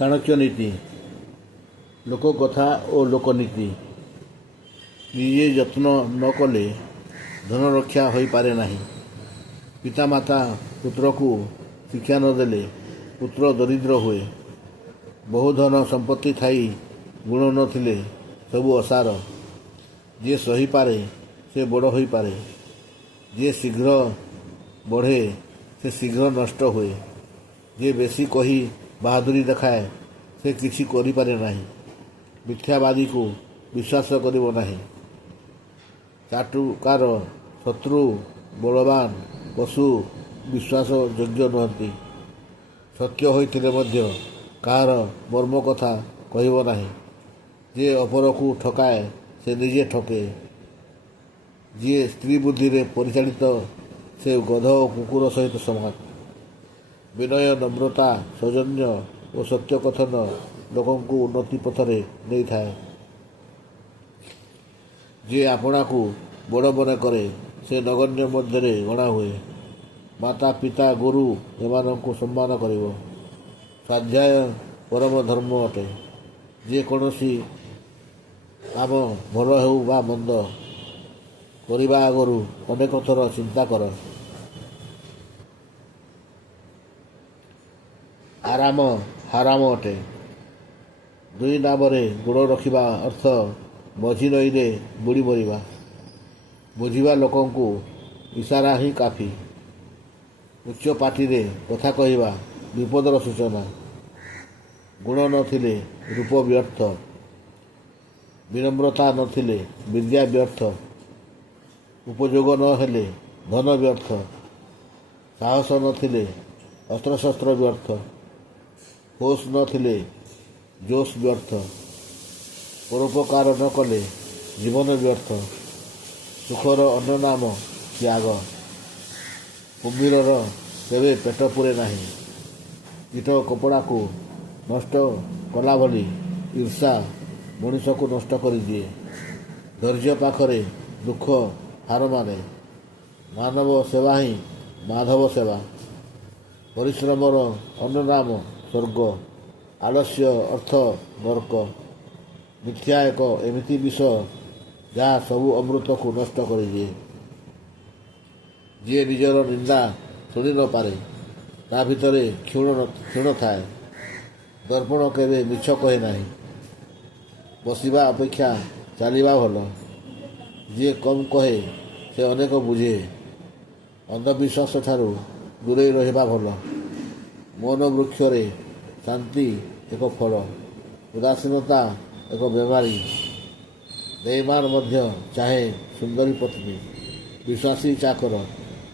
ଚାଣକ୍ୟ ନୀତି, ଲୋକକଥା ଓ ଲୋକନୀତି। ନିଜେ ଯତ୍ନ ନ କଲେ ଧନ ରକ୍ଷା ହୋଇପାରେ ନାହିଁ। ପିତାମାତା ପୁତ୍ରକୁ ଶିକ୍ଷା ନ ଦେଲେ ପୁତ୍ର ଦରିଦ୍ର ହୁଏ। ବହୁ ଧନ ସମ୍ପତ୍ତି ଥାଇ ଗୁଣ ନଥିଲେ ସବୁ ଅସାର। ଯିଏ ସହିପାରେ ସେ ବଡ଼ ହୋଇପାରେ। ଯିଏ ଶୀଘ୍ର ବଢ଼େ ସେ ଶୀଘ୍ର ନଷ୍ଟ ହୁଏ। ଯିଏ ବେଶୀ କହି ବାହାଦୁରୀ ଦେଖାଏ ସେ କିଛି କରିପାରେ ନାହିଁ। ମିଥ୍ୟାବାଦୀକୁ ବିଶ୍ୱାସ କରିବ ନାହିଁ। ଚାଟୁକାର ଶତ୍ରୁ ବଳବାନ ପଶୁ ବିଶ୍ୱାସ ଯୋଗ୍ୟ ନୁହନ୍ତି। ସତ୍ୟ ହୋଇଥିଲେ ମଧ୍ୟ କାହାର ମର୍ମ କଥା କହିବ ନାହିଁ। ଯିଏ ଅପରକୁ ଠକାଏ ସେ ନିଜେ ଠକେ। ଯିଏ ସ୍ତ୍ରୀ ବୁଦ୍ଧିରେ ପରିଚାଳିତ ସେ ଗଧ ଓ କୁକୁର ସହିତ ସମାନ। ବିନୟ, ନମ୍ରତା, ସୌଜନ୍ୟ ଓ ସତ୍ୟ କଥନ ଲୋକଙ୍କୁ ଉନ୍ନତି ପଥରେ ନେଇଥାଏ। ଯିଏ ଆପଣାକୁ ବଡ଼ ମନେ କରେ ସେ ନଗଣ୍ୟ ମଧ୍ୟରେ ଗଣା ହୁଏ। ମାତା, ପିତା, ଗୁରୁ ଏମାନଙ୍କୁ ସମ୍ମାନ କରିବ। ସ୍ୱାଧ୍ୟାୟ ପରମ ଧର୍ମ ଅଟେ। ଯେକୌଣସି କାମ ଭଲ ହେଉ ବା ମନ୍ଦ କରିବା ଆଗରୁ ଅନେକ ଥର ଚିନ୍ତା କର। ଆରାମ ହାରାମ ଅଟେ। ଦୁଇ ନାମରେ ଗୋଡ଼ ରଖିବା ଅର୍ଥ ମଝି ନଈରେ ବୁଡ଼ି ମରିବା। ବୁଝିବା ଲୋକଙ୍କୁ ଇସାରା ହିଁ କାଫି। ଉଚ୍ଚ ପାଟିରେ କଥା କହିବା ବିପଦର ସୂଚନା। ଗୁଣ ନଥିଲେ ରୂପ ବ୍ୟର୍ଥ। ବିନମ୍ରତା ନଥିଲେ ବିଦ୍ୟା ବ୍ୟର୍ଥ। ଉପଯୋଗ ନ ହେଲେ ଧନ ବ୍ୟର୍ଥ। ସାହସ ନଥିଲେ ଅସ୍ତ୍ରଶସ୍ତ୍ର ବ୍ୟର୍ଥ। ହୋସ୍ ନଥିଲେ ଜୋଶ ବ୍ୟର୍ଥ। ପରୋପକାର ନ କଲେ ଜୀବନ ବ୍ୟର୍ଥ। ସୁଖର ଅନ୍ୟ ନାମ ତ୍ୟାଗ। କୁମ୍ଭୀରର କେବେ ପେଟ ପୁରେ ନାହିଁ। କୀଟ କପଡ଼ାକୁ ନଷ୍ଟ କଲା ଭଳି ଈର୍ଷା ମଣିଷକୁ ନଷ୍ଟ କରିଦିଏ। ଧୈର୍ଯ୍ୟ ପାଖରେ ଦୁଃଖ ହାର ମାନେ। ମାନବ ସେବା ହିଁ ମାଧବ ସେବା। ପରିଶ୍ରମର ଅନ୍ୟ ନାମ ସ୍ୱର୍ଗ। ଆଳସ୍ୟ ଅର୍ଥ ନର୍କ। ମିଥ୍ୟା ଏକ ଏମିତି ବିଷ ଯାହା ସବୁ ଅମୃତକୁ ନଷ୍ଟ କରିଦିଏ। ଯିଏ ନିଜର ନିନ୍ଦା ଶୁଣି ନପାରେ ତା ଭିତରେ କ୍ଷୁଣ ଥାଏ। ଦର୍ପଣ କେବେ ମିଛ କହେ ନାହିଁ। ବସିବା ଅପେକ୍ଷା ଚାଲିବା ଭଲ। ଯିଏ କମ୍ କହେ ସେ ଅନେକ ବୁଝେ। ଅନ୍ଧବିଶ୍ୱାସ ଠାରୁ ଦୂରେଇ ରହିବା ଭଲ। ମୌନ ବୃକ୍ଷରେ ଶାନ୍ତି ଏକ ଫଳ। ଉଦାସୀନତା ଏକ ବେମାରୀ। ବେଇମାନ ମଧ୍ୟ ଚାହେଁ ସୁନ୍ଦରୀ ପତ୍ନୀ। ବିଶ୍ୱାସୀ ଚାକର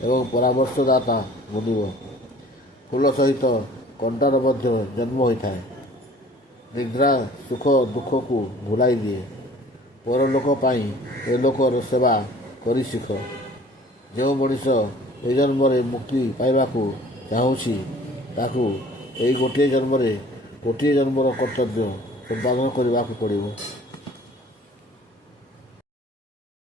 ଏବଂ ପରାମର୍ଶଦାତା ମୁନିବ। ଫୁଲ ସହିତ କଣ୍ଟାର ମଧ୍ୟ ଜନ୍ମ ହୋଇଥାଏ। ନିଦ୍ରା ସୁଖ ଦୁଃଖକୁ ଭୁଲାଇ ଦିଏ। ପରଲୋକ ପାଇଁ ଏ ଲୋକର ସେବା କରି ଶିଖ। ଯେଉଁ ମଣିଷ ଏ ଜନ୍ମରେ ମୁକ୍ତି ପାଇବାକୁ ଚାହୁଁଛି ତାକୁ ଏଇ ଗୋଟିଏ ଜନ୍ମରେ ଗୋଟିଏ ଜନ୍ମର କର୍ତ୍ତବ୍ୟ ସମ୍ପାଦନ କରିବାକୁ ପଡ଼ିବ।